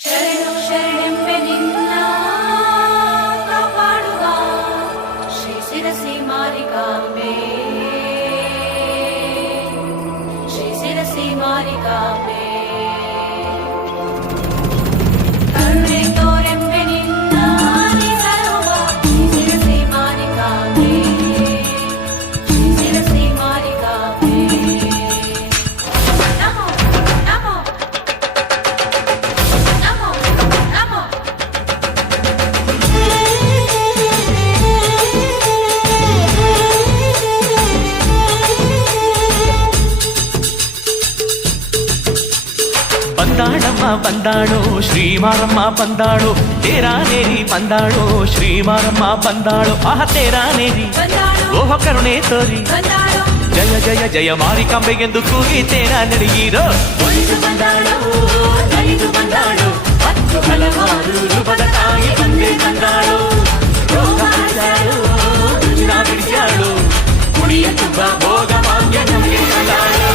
ಶರಣು ಶರಣೆಂಬೆ ನಿನ್ನ ಕಾಪಾಡುವ ಶ್ರೀ ಶಿರಸಿ ಮಾರಿಕಾಂಬೆ, ಶ್ರೀ ಶಿರಸಿ ಮಾರಿಕಾಂಬೆ. ಕರುಣೆ ತೋರೆಂಬೆ ನಿನ್ನ ನಿಸರುವ ಶ್ರೀ ಶಿರಸಿ ಮಾರಿಕಾಂಬೆ, ಶ್ರೀ ಶಿರಸಿ ಮಾರಿಕಾಂಬೆ. ನಮೋ ನಮೋ ನಮೋ ನಮೋ. ಬಂದಾಳಮ್ಮ ಬಂದಾಳು ಶ್ರೀಮಾರಮ್ಮ ಬಂದಾಳು, ತೇರಾನೇರಿ ಬಂದಾಳು ಶ್ರೀಮಾರಮ್ಮ ಬಂದಾಳು. ಆಹ ತೇರಾನೇರಿ ಬಂದಾಳು ಓಹ ಕರುಣೆ ತೋರಿ, ಬಂದಾಳು ಜಯ ಜಯ ಜಯ ಮಾರಿಕಾಂಬೆಗೆಂದು ಕೂಗಿ ತೇರ ನಡೆಯಿರೋ. ಒಲಿದು ಬಂದಾಳು ನಲಿದು ಬಂದಾಳು, ಹತ್ತು ಹಲವಾರು ರೂಪದ ತಾಯಿ ಬಂದೆ ಬಂದಾಳು. ರೋಗ ಬಿಡಿಸ್ಯಾಳು, ರುಜಿನ ಬಿಡಿಸ್ಯಾಳು, ಕುಡಿಯ ತುಂಬ ಭೋಗ ಭಾಗ್ಯ ನಮಗೆ ತಂದಾಳು.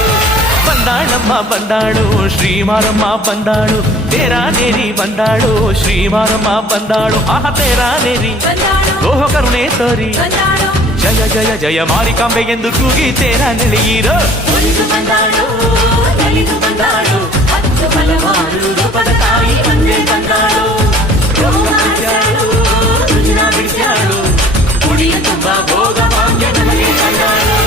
ಬಂದಾಳಮ್ಮ ಬಂದಾಳು ಶ್ರೀಮಾರಮ್ಮ ಬಂದಾಳು, ತೇರಾನೇರಿ ಬಂದಾಳು ಶ್ರೀಮಾರಮ್ಮ ಬಂದಾಳು. ಆಹ ತೇರಾನೇರಿ ಬಂದಾಳು ಓಹ ಕರುಣೆ ತೋರಿ, ಬಂದಾಳು ಜಯ ಜಯ ಜಯ ಮಾರಿಕಾಂಬೆಗೆಂದು ಕೂಗಿ ತೇರ ನಡೆಯಿರೋ. ಒಲಿದು ಬಂದಾಳು ನಲಿದು ಬಂದಾಳು, ಹತ್ತು ಹಲವಾರು ರೂಪದ ತಾಯಿ ಬಂದೆ ಬಂದಾಳು. ರೋಗ ಬಿಡಿಸ್ಯಾಳು, ರುಜಿನ ಬಿಡಿಸ್ಯಾಳು, ಕುಡಿಯ ತುಂಬ ಭೋಗ ಭಾಗ್ಯ ನಮಗೆ ತಂದಾಳು.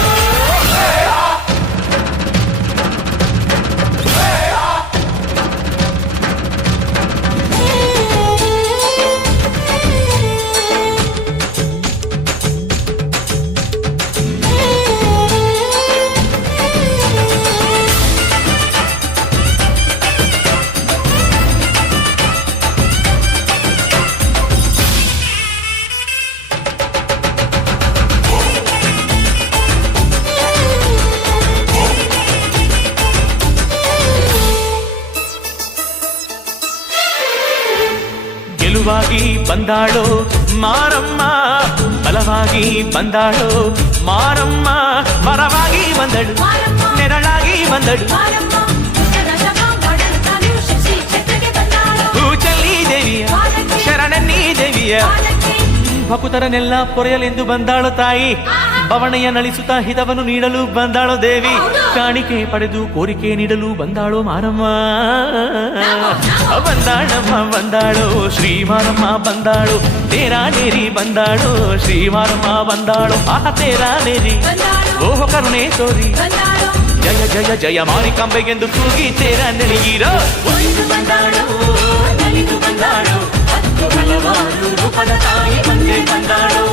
ಗೆಲುವಾಗಿ ಬಂದಾಳು ಮಾರಮ್ಮ, ಬಲವಾಗಿ ಬಂದಾಳು ಮಾರಮ್ಮ, ಮರವಾಗಿ ಬಂದಳು ನೆರಳಾಗಿ ಬಂದಳು. ಮಾರಮ್ಮ ದುಷ್ಟನ ಶಮ ಮಾಡಲು ತಾನು ಶಿಕ್ಷಿ ಕ್ಷೇತ್ರಕ್ಕೆ ಬಂದಾಳು. ಹೂಚಲ್ಲಿ ದೇವಿಯ ಶರಣನ್ನೀ ದೇವಿಯ ಬಾಲಕಿ ಭಕುತರನೆಲ್ಲ ಪೊರೆಯಲೆಂದು ಬಂದಾಳು ತಾಯಿ. ಬವಣೆಯ ನಳಿಸುತ್ತಾ ಹಿತವನ್ನು ನೀಡಲು ಬಂದಾಳು ದೇವಿ. ಕಾಣಿಕೆ ಪಡೆದು ಕೋರಿಕೆ ನೀಡಲು ಬಂದಾಳು ಮಾರಮ್ಮ. ಬಂದಾಳಮ್ಮ ಬಂದಾಳು ಶ್ರೀಮಾರಮ್ಮ ಬಂದಾಳು, ತೇರಾನೇರಿ ಬಂದಾಳು ಶ್ರೀಮಾರಮ್ಮ ಬಂದಾಳು. ಆಹ ತೇರಾನೇರಿ ಬಂದಾಳು ಓಹ ಕರುಣೆ ತೋರಿ, ಬಂದಾಳು ಜಯ ಜಯ ಜಯ ಮಾರಿಕಾಂಬೆಗೆಂದು ಕೂಗಿ ತೇರ ನಡೆಯಿರೋ. ಒಲಿದು ಬಂದಾಳು ನಲಿದು ಬಂದಾಳು, ಹತ್ತು ಹಲವಾರು ರೂಪದ ತಾಯಿ ಬಂದೆ ಬಂದಾಳು.